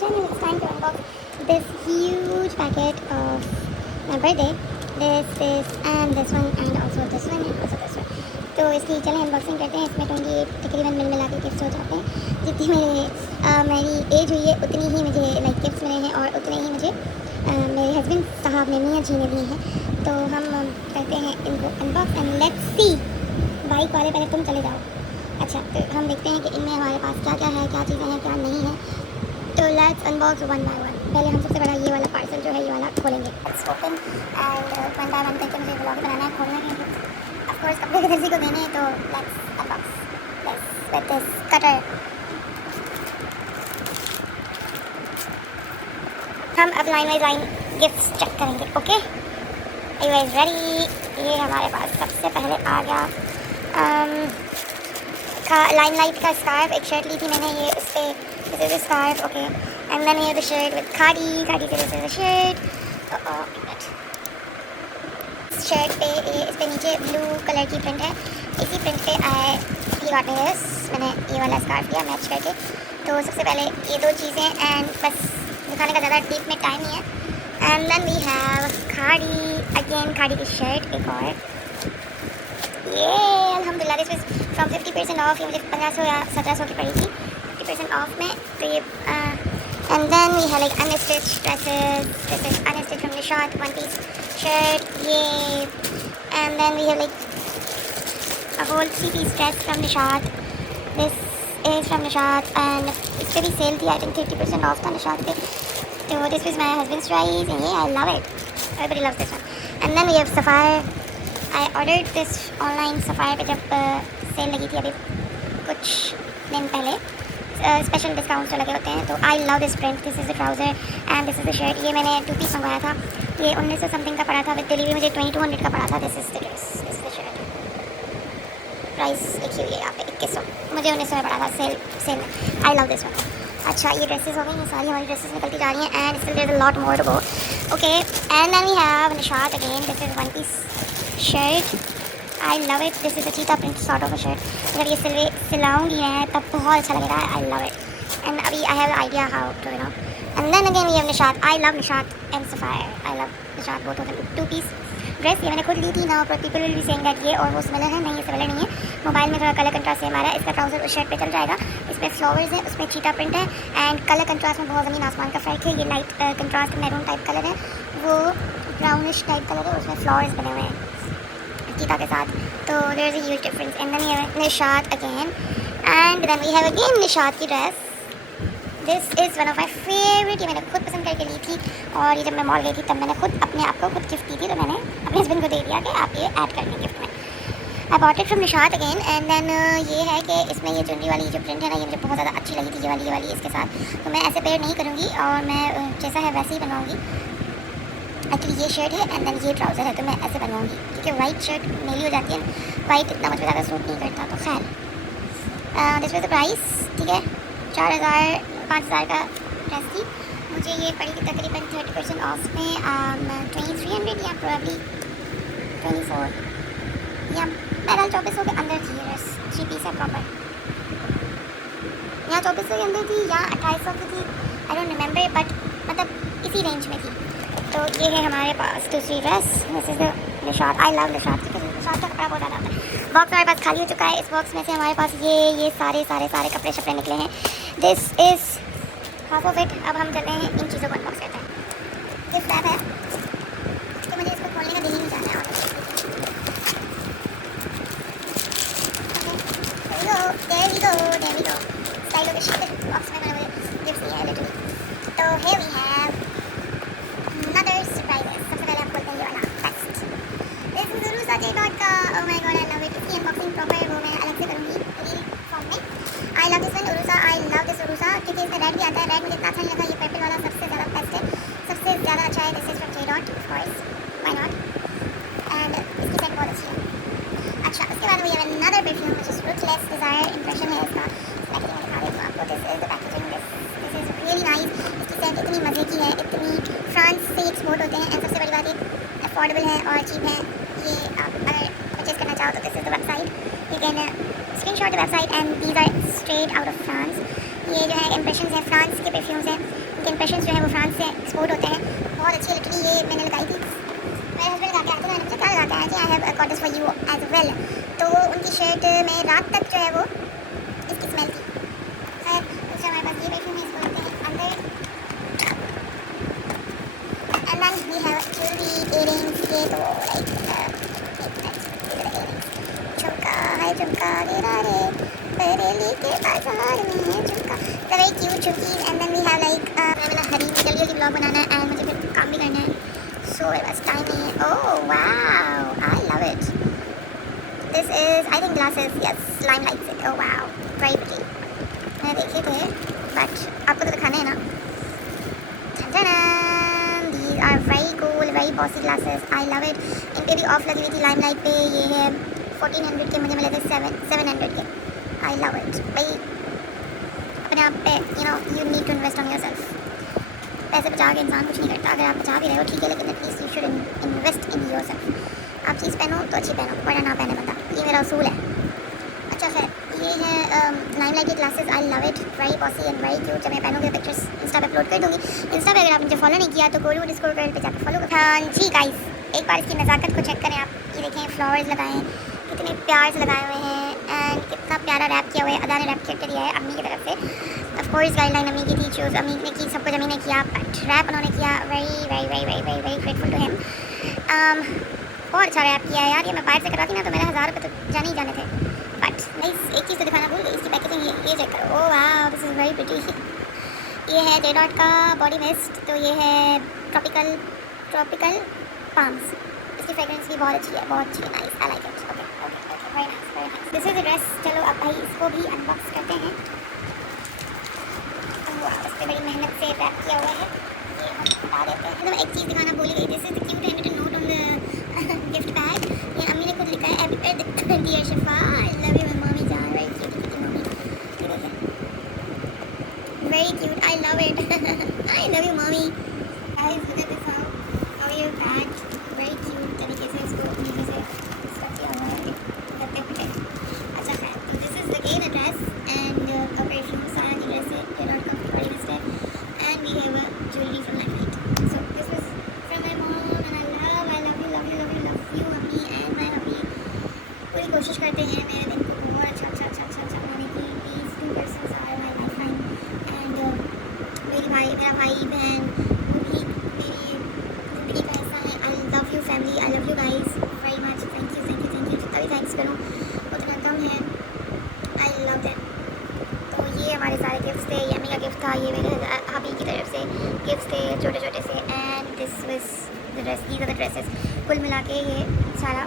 channel. It's time to unbox this huge packet of my birthday. This and this one and also this one and also this one. तो इसकी चलें unboxing करते हैं. इसमें 28 तकरीबन मिला के गिफ्ट हो जाते हैं. जितनी मेरी एज हुई है उतनी ही मुझे लाइक गिफ्ट मिले हैं और उतने ही मुझे मेरे हस्बैंड साहब ने मियाँ जी ने दिए हैं. तो हम करते हैं इनको unbox and let's see. Bike वाले पहले तुम चले जाओ. अच्छा, तो हम देखते हैं कि इनमें हमारे पास क्या क्या है, क्या चीज़ें हैं, क्या नहीं है. तो let's unbox one by one. पहले हम सबसे बड़ा ये वाला पार्सल जो है ये वाला खोलेंगे. Let's open and one by one करके मुझे ब्लॉग बनाना है, खोलना है. ऑफ कोर्स कपड़े किसी को देने हैं. तो let's unbox. Let's with this cutter. हम अब line by line gifts check करेंगे. Okay, are you guys ready? ये हमारे पास सबसे पहले आ गया लाइमलाइट का स्कार्फ. एक शर्ट ली थी मैंने, ये उस पर this is the scarf. Okay, and then ये द शर्ट विद खादी से this is the shirt. Shirt पे ये इस पे नीचे ब्लू कलर की प्रिंट है. इसी प्रिंट पे ही गॉट मी दिस. मैंने ये वाला स्कार्फ लिया मैच करके. तो सबसे पहले ये दो चीज़ें एंड बस दिखाने का ज़्यादा डीप में टाइम नहीं है. And then we have khadi again, khadi की शर्ट एक और. ये अल्हम्दुलिल्लाह दिस वाज फ्रॉम 50% ऑफ. ये मुझे 1500 या 1700 की पड़ी थी 50% ऑफ में. तो ये and then we have like unstitch dresses. This is unstitch from Nishat one piece shirt. ये and then we have like a whole 3 piece dress from Nishat. This is from Nishat and इस पर भी सेल थी. आई थिंक 30% ऑफ था निशात पे. तो this was my husband's choice and ये I love it. Everybody loves this one. And then we have Sapphire. I ordered this online. Sapphire पे जब सेल लगी थी अभी कुछ दिन पहले, स्पेशल डिस्काउंट्स जो लगे होते हैं. तो I love this print. This is the trouser and this is the shirt. ये मैंने 2 पीस मंगवाया था. ये 1900 समथिंग का पड़ा था. विद डिलीवरी मुझे 2200 का पड़ा था. This is the dress, this is the shirt. Price लिखी हुई है यहाँ पे 2100. मुझे 1900 में पड़ा था सेल में. I love this one. अच्छा, ये ड्रेसेस हो गई. ये सारी हमारी ड्रेसेस निकलती जा रही हैं and still there is a lot more to go. Okay, and then we have Nishat again. This is one piece shirt. I love it. This is a cheetah print sort of a shirt. जब ये सिलाऊंगी मैं तब बहुत अच्छा लगेगा. आई love it. And अभी I have idea how to and then again we have Nishat. I love Nishat and Sapphire. I love Nishat both of them. 2 piece dress. ये मैंने खुद ली थी ना. पर people will be saying that ये और वो सिमिलर है. नहीं, ये सिमिलर नहीं है. मोबाइल में थोड़ा कलर कंट्रास्ट सेम आ रहा है. इसका ट्राउज़र उस शर्ट पे चल जाएगा. इसमें फ्लावर्स है, उसमें चीता प्रिंट है एंड कलर कंट्रास्ट में बहुत ज़मीन आसमान का फ़र्क है. ये light contrast maroon type colour है, वो ब्राउनिश टाइप कलर है. उसमें फ्लावर्स बने हुए हैं चीता के साथ. तो there is a huge difference. And then we have Nishat again and then we have again Nishat की dress. This is one of my favourite. ये मैंने खुद पसंद करके ली थी और ये जब मैं मॉल गई थी तब मैंने खुद अपने आप को खुद गिफ्ट की थी. तो मैंने अपने हस्बैंड को दे दिया कि आप ये ऐड कर लें गिफ्ट में. I bought it from Nishat again. And then ये है कि इसमें ये चुनरी वाली जो प्रिंट है ना, ये मुझे बहुत ज़्यादा अच्छी लगी थी. ये वाली इसके साथ. तो मैं ऐसे पेयर नहीं करूँगी और मैं जैसा है वैसे ही बनवाऊँगी. एक्चुअली ये शर्ट है एंड देन ये ट्राउज़र है. तो मैं ऐसे बनवाऊँगी क्योंकि वाइट शर्ट मेली हो जाती है. वाइट इतना मुझे ज़्यादा सूट नहीं करता. तो खैर दिस वाज द प्राइस. ठीक है, 4000-5000 का ड्रेस थी. मुझे ये पड़ी थी तकरीबन 30% ऑफ में 2300 या प्रोबेबली 24 या बहरहाल 2400 के अंदर थी. ये ड्रेस 3 पीस है प्रॉपर. या 2400 के अंदर थी या 2800 की थी. आई डोंट रिमेंबर बट मतलब इसी रेंज में थी. तो ये है हमारे पास दूसरी dress. This is the Nishat. I love Nishat क्योंकि निशात का कपड़ा बहुत ज़्यादा आता है. बॉक्स हमारे पास खाली हो चुका है. इस बॉक्स में से हमारे पास ये सारे कपड़े शपड़े निकले हैं. This is half of it. अब हम चलते हैं इन चीज़ों को अनबॉक्स करते हैं. गिफ्ट रैप है तो मुझे इसको खोलने का दिल ही नहीं जाना है. There we go. Style of the shit box में मैंने मुझे गिफ्ट दिया है लिटरली. तो here we have another surprises. सबसे पहले हम खोलते हैं ये वाला first. This is Urusa J.Dot का. Oh my God, I love it. इसकी अनबॉक्सिंग प्रॉपर वो मैं अलग से करूँगी रील फॉर्म में. I love this one Urusa. I love this Urusa क्योंकि इसका रेड भी आता है. रेड मुझे इतना अच्छा नहीं लगा. ये पर्पल वाला सबसे ज़्यादा बेस्ट है, सबसे ज़्यादा अच्छा है. This is from J.Dot of course, why not. And इसकी सेट बहुत अच्छी है. अच्छा, उसके बाद we have another perfume which is ruthless desire. Impression है इसका. पैकेजिंग में दिखा देती हूँ आपको. This is the packaging. This is really nice. इसकी सेट इतनी मज़े की है, इतनी फ्रांस से एक्सपोर्ट होते हैं एंड सबसे बड़ी बात ये अफोर्डेबल है और चीप है. ये आप अगर परचेज करना चाहो तो this is the website. You can screenshot the website and these are straight out of France. ये जो है इम्प्रेशन इम्प्रेशंस हैं, फ्रांस के परफ्यूम्स हैं, इनके इम्प्रेशंस जो है वो फ्रांस से एक्सपोर्ट होते हैं। बहुत अच्छी लिटरली ये मैंने लगाई थी, मेरे हस्बैंड लगा के आए थे, मैंने मुझे क्या लगा के आए थे, I have got this for you as well. तो उनकी शर्ट में रात तक जो है वो इसकी स्मेल थी। खैर दूसरा हमारे पास ये परफ्यूम है, इसको रखते हैं अंदर। And then we have jewellery, earrings, ये तो लाइक झुमका है, झुमका गिरा रे बरेली के बाजार में है झुमका, the very cute jhumkis. And then we have like मैंने हरी में जल्दी जल्दी ब्लॉग बनाना है एंड मुझे फिर काम भी करना है, सो मेरे पास टाइम नहीं है। Oh wow, I love it, this is I think glasses, yes Limelight से। ओह वाओ, वेरी प्रिटी, मैंने देखे थे बट आपको तो दिखाने हैं ना। These are very cool, very bossy glasses, I love it. इन पे भी ऑफ लगी हुई थी लाइम लाइट पे, ये है 1400 के, मुझे मिले थे 700 के। आई लव इट भाई, अपने आप पे you know you need to invest on yourself. पैसे बचा के इंसान कुछ नहीं करता, अगर आप बचा भी रहे हो ठीक है, लेकिन at least you should invest in your self. आप चीज़ पहनो तो अच्छी पहनो, वरना ना पहने बंदा, ये मेरा उसूल है। अच्छा खैर ये है लाइम लाइट की glasses, I love it, very bossy and very cute. जब मैं पहनूंगी पिक्चर्स इंस्टा पे अपलोड कर दूँगी। इंस्टा पे अगर आप मुझे फॉलो नहीं किया तो गोलू डिस्कोवर पे जाकर फॉलो करें। हाँ जी गाइस, एक बार इसकी नज़ाकत को चेक करें आप, ये देखें फ्लावर्स लगाए हैं, कितने प्यार से लगाए हुए हैं एंड कितना प्यारा रैप किया हुआ है। अदा ने रैप करके दिया है अम्मी की तरफ से, ऑफ कोर्स गाइडलाइन अम्मी की थी, चूज़ अम्मी ने की, सब कुछ अम्मी ने किया, बट रैप उन्होंने किया, very very very very very very grateful to him. बहुत अच्छा रैप किया है यार, ये मैं बाहर से कराती ना तो मेरे 1000 रुपये तो जाने ही जाने थे। बट गाइस एक चीज़ तो दिखाना भूल गई, इसकी पैकेजिंग ये चेक करो। Oh wow, this is very pretty. ये है जे डॉट का बॉडी मिस्ट, तो ये है ट्रॉपिकल पाम्स, इसकी फ्रेग्रेंस भी बहुत अच्छी है, बहुत अच्छी है, nice, I like it. Okay okay okay, very nice very nice. This is the dress. चलो अब भाई इसको भी अनबॉक्स करते हैं। वाह, इस पर बड़ी मेहनत से रैप किया हुआ है, ये हम बता देते हैं। तो एक चीज़ दिखाना भूल गई, this is the cute hand note on the gift bag. ये अम्मी ने खुद लिखा है, happy birthday dear Shifa, I love you mummy जान, वेरी क्यूट मम्मी, ये देखें, very cute, I love it, I love you mummy. Guys look at this, how you packed, very cute तरीके से इसको नीचे से स्टफ किया हुआ है, करते हुए। अच्छा खैर, तो this is again a dress and a perfume, सारा की ड्रेस है, ये डॉट कॉम की बड़ी लिस्ट है, and we have a jewellery from Limelight. So this was from my mom and I love you love you love you love you अम्मी and my अम्मी। पूरी कोशिश करते हैं मेरे दिन को और अच्छा बनाने की। Please 2 persons are my lifeline and मेरा भाई बहन वो भी मेरी ज़िंदगी का हिस्सा है। आई love you family, I love you guys very much, thank you जितना भी थैंक्स करूँ उतना कम है, आई लव दैट। तो ये हमारे सारे गिफ्ट्स थे, ये अम्मी का गिफ्ट था, ये मेरे हबी की तरफ से गिफ्ट्स थे छोटे छोटे से, and this was the dress, these are the dresses. कुल मिला के ये सारा